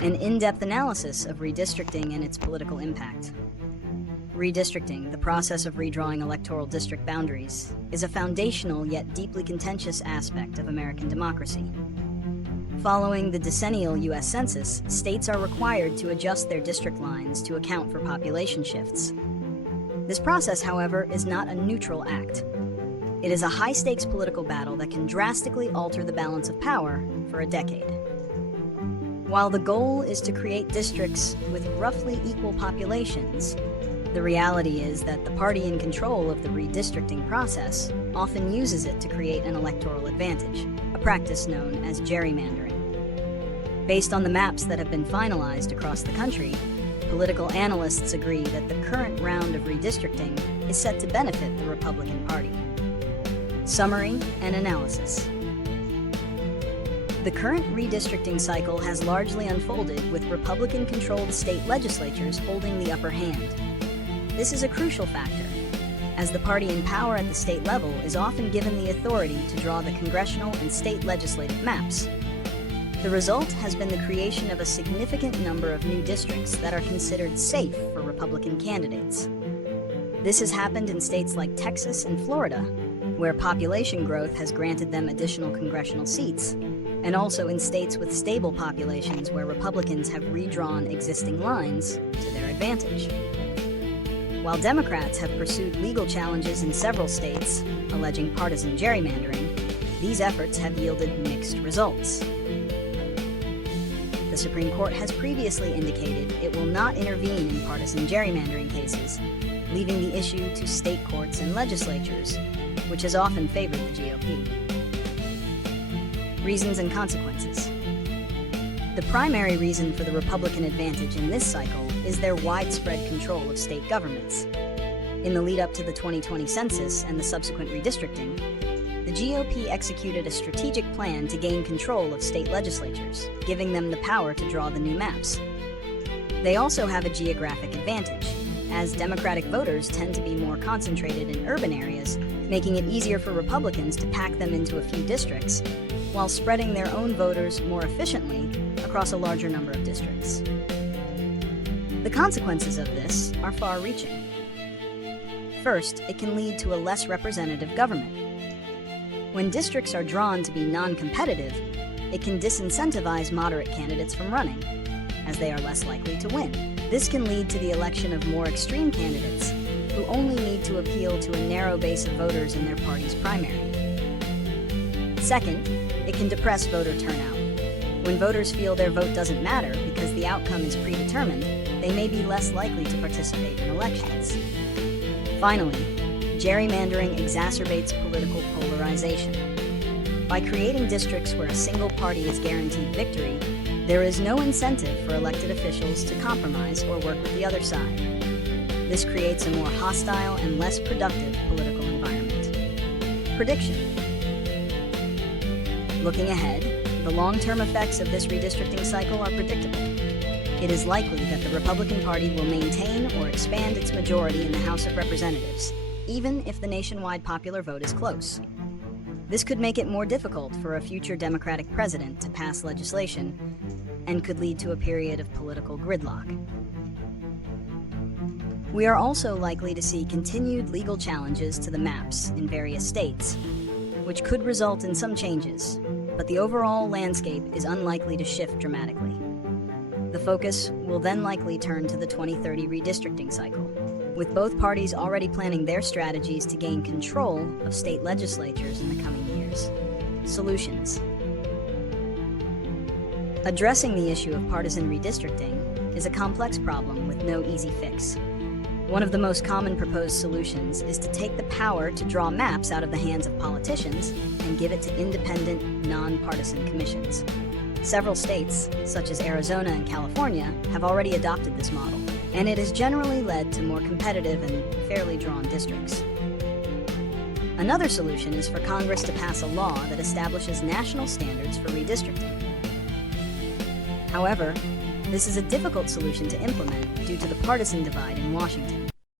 An in-depth analysis of redistricting and its political impact. Redistricting, the process of redrawing electoral district boundaries, is a foundational yet deeply contentious aspect of American democracy. Following the decennial U.S. Census, states are required to adjust their district lines to account for population shifts. This process, however, is not a neutral act. It is a high-stakes political battle that can drastically alter the balance of power for a decade. While the goal is to create districts with roughly equal populations, the reality is that the party in control of the redistricting process often uses it to create an electoral advantage, a practice known as gerrymandering. Based on the maps that have been finalized across the country, political analysts agree that the current round of redistricting is set to benefit the Republican Party. Summary and analysis. The current redistricting cycle has largely unfolded with Republican-controlled state legislatures holding the upper hand. This is a crucial factor, as the party in power at the state level is often given the authority to draw the congressional and state legislative maps. The result has been the creation of a significant number of new districts that are considered safe for Republican candidates. This has happened in states like Texas and Florida, where population growth has granted them additional congressional seats, and also in states with stable populations where Republicans have redrawn existing lines to their advantage. While Democrats have pursued legal challenges in several states, alleging partisan gerrymandering, these efforts have yielded mixed results. The Supreme Court has previously indicated it will not intervene in partisan gerrymandering cases, leaving the issue to state courts and legislatures, which has often favored the GOP. Reasons and consequences. The primary reason for the Republican advantage in this cycle is their widespread control of state governments. In the lead-up to the 2020 census and the subsequent redistricting, the GOP executed a strategic plan to gain control of state legislatures, giving them the power to draw the new maps. They also have a geographic advantage, as Democratic voters tend to be more concentrated in urban areas, making it easier for Republicans to pack them into a few districts, while spreading their own voters more efficiently across a larger number of districts. The consequences of this are far-reaching. First, it can lead to a less representative government. When districts are drawn to be non-competitive, it can disincentivize moderate candidates from running, as they are less likely to win. This can lead to the election of more extreme candidates who only need to appeal to a narrow base of voters in their party's primary. Second, it can depress voter turnout. When voters feel their vote doesn't matter because the outcome is predetermined, they may be less likely to participate in elections. Finally, gerrymandering exacerbates political polarization. By creating districts where a single party is guaranteed victory, there is no incentive for elected officials to compromise or work with the other side. This creates a more hostile and less productive political environment. Prediction. Looking ahead, the long-term effects of this redistricting cycle are predictable. It is likely that the Republican Party will maintain or expand its majority in the House of Representatives, even if the nationwide popular vote is close. This could make it more difficult for a future Democratic president to pass legislation and could lead to a period of political gridlock. We are also likely to see continued legal challenges to the maps in various states, which could result in some changes, but the overall landscape is unlikely to shift dramatically. The focus will then likely turn to the 2030 redistricting cycle, with both parties already planning their strategies to gain control of state legislatures in the coming years. Solutions. Addressing the issue of partisan redistricting is a complex problem with no easy fix. One of the most common proposed solutions is to take the power to draw maps out of the hands of politicians and give it to independent, non-partisan commissions. Several states, such as Arizona and California, have already adopted this model, and it has generally led to more competitive and fairly drawn districts. Another solution is for Congress to pass a law that establishes national standards for redistricting. However, this is a difficult solution to implement due to the partisan divide in Washington.